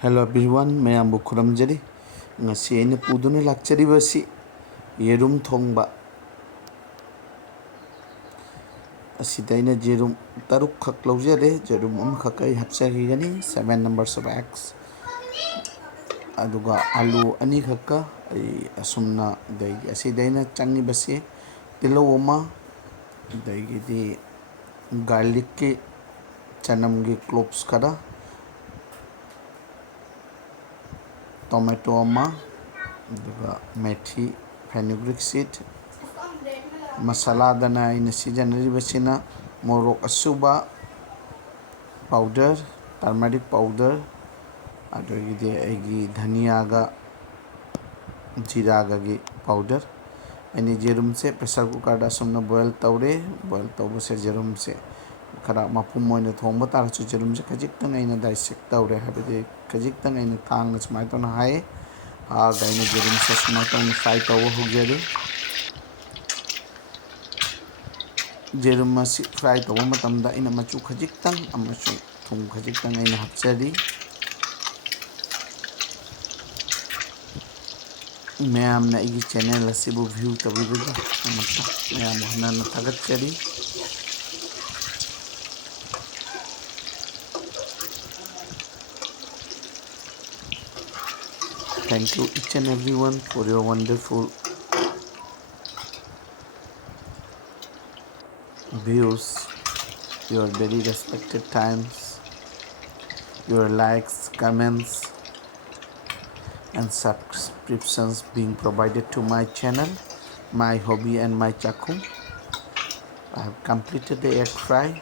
Hello everyone, mayambu khuramjari. Ngasi aina puduna lakcharibasi yerum thongba. Asida aina jerum taruk khak laujare, jerum khak ai hapchagigani 7 numbers of x. Aduga alu ani khakka ai asumna dai asida aina changibasi tilau oma dai gidi garlic ki chanam gi cloves kada tomato ama methi fenugreek seed masala dana ina sijanaribasina morok asuba powder turmeric powder adogide aigi dhania ga जीरा गी powder any जेरूम से pressure cooker दा Sumana boil तौब से जेरूम से खरा मफुम मोइने थोंब तारसु जेरूम से खजिक्तंग आइना dissect तौरे हाबदे खजिक्तंग आइना थांग सुमाय तोना हाय गाइना जेरूम से सुमाय तोना फ्राई तौब होगजरे जेरूम मसी फ्राई तौब मतमदा इना मचू खजिक्तंग अमचू थुम खजिक्तंग आइना हपचरी मैम ने चैनल असिबु व्यू तबिबगी मैम हनन थगतचरी thank you each and everyone for your wonderful views, your very respected times, your likes, comments and subscriptions being provided to my channel, my hobby and my chakum. I have completed the egg fry,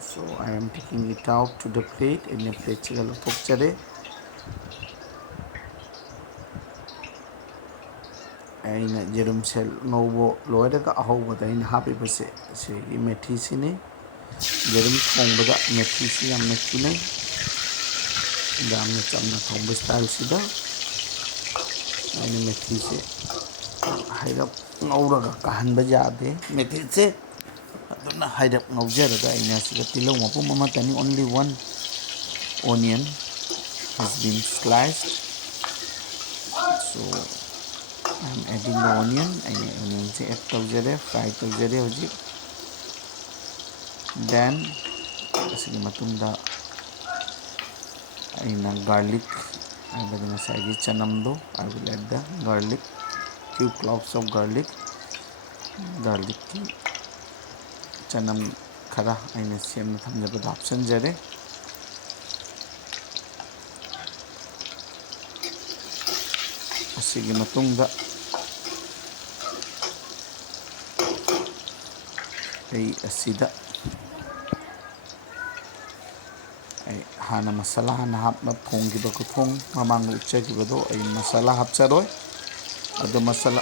so I am taking it out to the plate. In a plate chigalo pokchare aina jerum sel nobo loiraga ahobada aina happy base se methi sini jerum thongbada methi si yamna chune damna chamna thongba style sida aina methi se hairap ngauraga kahanba jade methi se aduna hairap ngaujaraga aina siga tilau mapum amatani only one onion has been sliced, so I am adding the onion. Onion se add taujare, fry taujare hoji. Then asigi matunda aina garlic abadi masagi chanamdo I will add the garlic, few cloves of garlic ki chanam khara aina semna thamjabada option jare asigi matunda ai asida hana masala hana hapna thonggiba ko thong mamang uchagibado ai masala hapcharoi ado masala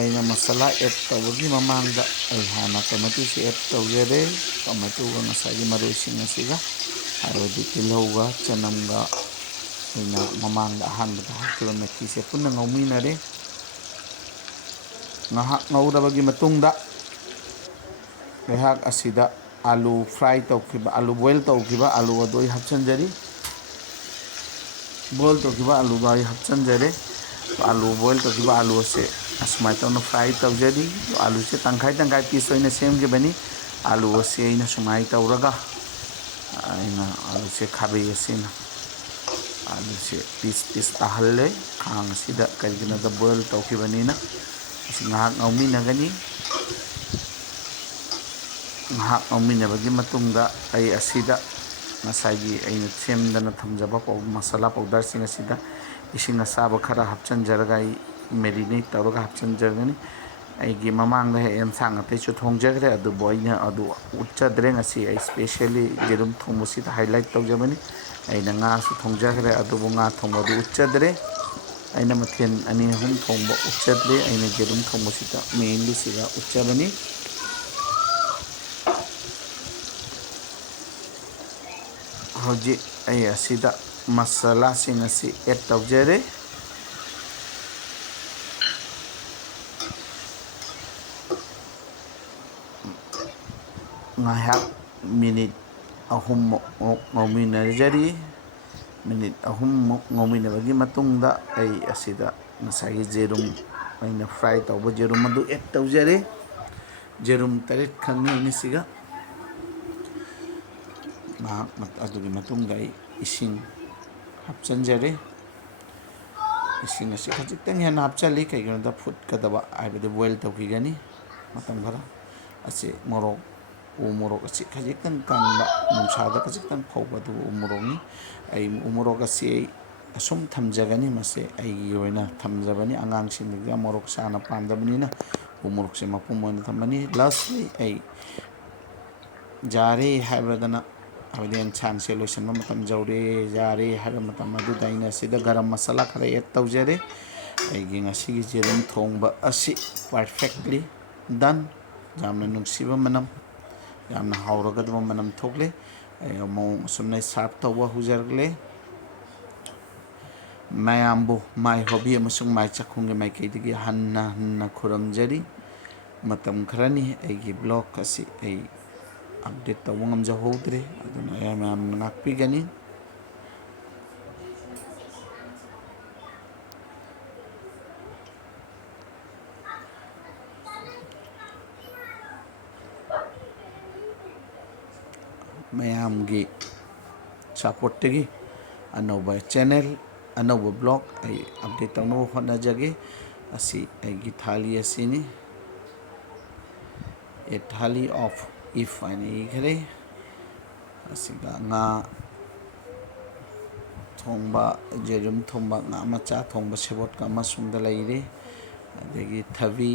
aina masala add tawagi mamangda ai hana tomato si add tawjare tomato ga masagi maroi sing asiga arodi tilauga chanamga aina mamangda hanbada hakiba methi se punna ngauminare ngahak ngaurabagi matungda lehak asida आलू fry तौखिबा आलू boil तौखिबा आलू अदोई हपचनजरी boil तौखिबा आलू दाई हपचनजरे तो आलू boil तौखिबा आलू से असमाय तौना fry तौजरी आलू से तंखाई तंखाई पीस ओइना सेमगिबनी आलू से अइना सुमाय तौरगा अइना आलू से खाबे असिना आलू से पीस पीस ताहल्ले खांग सिदा करिगिना द बॉयल तौखिबनीना सिंगा ngauminagani ngahak ngauminabagi matungda ai asida nasagi aina semdana thamjaba masala powder sing asida ising asaba khara hapchanjaraga ai marinate tawraga hapchanjargani aigi mamangda he ensang ate chu thongjagre adu boina adu uchadre ngasi ai specially jerum thongmusida highlight tawjabani aina nga su thongjagre adu nga thongba du uchadre aina mathen ani hum thongba uchadre aina jerum thongmusida mainly siga uchabani hoji ai asida masala sing asi add tawjare ngayak minute ahum ngauminarjari minute 3 ꯉꯧꯃꯤꯟꯅꯕꯒꯤ ꯃꯇꯨꯡꯗ ꯑꯩ ꯑꯁꯤꯗ ꯉꯁꯥꯏꯒꯤ ꯖꯦꯔꯨꯝ ꯑꯩꯅ fry ꯇꯧꯕ ꯖꯦꯔꯨꯝ ꯑꯗꯨ ꯑꯦꯗ ꯇꯧꯖꯔꯦ ꯖꯦꯔꯨꯝ 9 ꯈꯛꯅꯤ ꯑꯩꯅ ꯑꯗꯨꯒꯤ ꯃꯇꯨꯡꯗ ꯑꯩ ꯏꯁꯤꯡ ꯍꯥꯞꯆꯤꯟꯖꯔꯦ ꯏꯁꯤꯡ ꯑꯁꯤ ꯈꯖꯤꯛꯇꯪ ꯍꯦꯟꯅ ꯍꯥꯞꯆꯤꯜꯂꯤ ꯀꯩꯒꯤꯅꯣꯗ ꯐꯨꯠꯀꯗꯕ ꯍꯥꯏꯕꯗꯤ ꯕꯣꯏꯜ ꯇꯧꯈꯤꯒꯅꯤ ꯃꯇꯝ ꯈꯔ ꯑꯁꯤ ꯃꯣꯔꯣꯛ ꯎ ꯃꯣꯔꯣꯛ ꯑꯁꯤ ꯈꯖꯤꯛꯇꯪ ꯀꯪꯕ ꯅꯨꯡꯁꯥꯗ ꯈꯖꯤꯛꯇꯪ ꯐꯧꯕ ꯑꯗꯨꯒ ꯎ ꯃꯣꯔꯣꯛꯅꯤ ꯑꯩ ꯎ ꯃꯣꯔꯣꯛ ꯑꯁꯤ ꯑꯩ ꯑꯁꯨꯝ ꯊꯝꯖꯒꯅꯤ ꯃꯁꯤ ꯑꯩꯒꯤ ꯑꯣꯏꯅ ꯊꯝꯖꯕꯅꯤ ꯑꯉꯥꯡꯁꯤꯡꯗ ꯃꯣꯔꯣꯛ ꯁꯥꯅ ꯄꯥꯝꯗꯕꯅꯤꯅ ꯎ ꯃꯣꯔꯣꯛꯁꯦ ꯃꯄꯨꯝ ꯑꯣꯏꯅ ꯊꯝꯕꯅꯤ ꯂꯥꯁꯂꯤ ꯑꯩ ꯌꯥꯔꯦ ꯍꯥꯏꯕꯗꯅ ꯍꯥꯏꯕꯗꯤ ꯑꯦꯟꯁꯥꯡꯁꯦ ꯂꯣꯏꯁꯤꯟꯕ ꯃꯇꯝ ꯌꯧꯔꯦ ꯌꯥꯔꯦ ꯍꯥꯏꯕ ꯃꯇꯝ ꯑꯗꯨꯗ ꯑꯩꯅ ꯁꯤꯗ ꯒꯔꯝ ꯃꯁꯥꯂꯥ ꯈꯔ ꯑꯦꯗ ꯇꯧꯖꯔꯦ ꯑꯩꯒꯤ ꯉꯁꯤꯒꯤ ꯌꯦꯔꯨꯝ ꯊꯣꯡꯕ ꯑꯁꯤ ꯄꯔꯐꯦꯛꯂꯤ ꯗꯟ ꯌꯥꯝꯅ ꯅꯨꯡꯁꯤꯕ ꯃꯅꯝ ꯌꯥꯝꯅ ꯍꯥꯎꯔꯒꯗꯕ ꯃꯅꯝ ꯊꯣꯛꯂꯦ ꯑꯩ ꯃꯑꯣꯡ ꯑꯁꯨꯝꯅ ꯁꯥꯔꯚ ꯇꯧꯕ ꯍꯧꯖꯔꯛꯂꯦ ꯃꯌꯥꯝꯕꯨ ꯃꯥꯏ ꯍꯣꯕꯤ ꯑꯃꯁꯨꯡ ꯃꯥꯏ ꯆꯥꯛꯈꯨꯝꯒꯤ ꯃꯥꯏꯀꯩꯗꯒꯤ ꯍꯟꯅ ꯍꯟꯅ ꯈꯨꯔꯨꯝꯖꯔꯤ ꯃꯇꯝ ꯈꯔꯅꯤ ꯑꯩꯒꯤ ꯕ꯭ꯂꯣꯛ ꯑꯁꯤ ꯑꯩ ꯑꯞꯗꯦꯠ ꯇꯧꯕ ꯉꯝꯖꯍꯧꯗ꯭ꯔꯦ ꯑꯗꯨꯅ ꯃꯌꯥꯝꯅ ꯉꯥꯛꯄꯤꯒꯅꯤ ꯃꯌꯥꯝꯒꯤ ꯁꯞꯄꯣꯔꯠꯇꯒꯤ ꯑꯅꯧꯕ ꯆꯦꯅꯦꯜ ꯑꯅꯧꯕ ꯕ꯭ꯂꯣꯛ ꯑꯩ ꯑꯞꯗꯦꯠ ꯇꯧꯅꯕ ꯍꯣꯠꯅꯖꯒꯦ ꯑꯁꯤ ꯑꯩꯒꯤ ꯊꯥꯂꯤ ꯑꯁꯤꯅꯤ ꯑꯦ ꯊꯥꯂꯤ ꯑꯣꯐ ꯏꯐ ꯍꯥꯏꯅ ꯏꯈ꯭ꯔꯦ ꯑꯁꯤꯒ ꯉꯥ ꯊꯣꯡꯕ ꯌꯦꯔꯨꯝ ꯊꯣꯡꯕ ꯉꯥ ꯃꯆꯥ ꯊꯣꯡꯕ ꯁꯦꯕꯣꯠꯀ ꯑꯃꯁꯨꯡꯗ ꯂꯩꯔꯤ ꯑꯗꯒꯤ ꯊꯕꯤ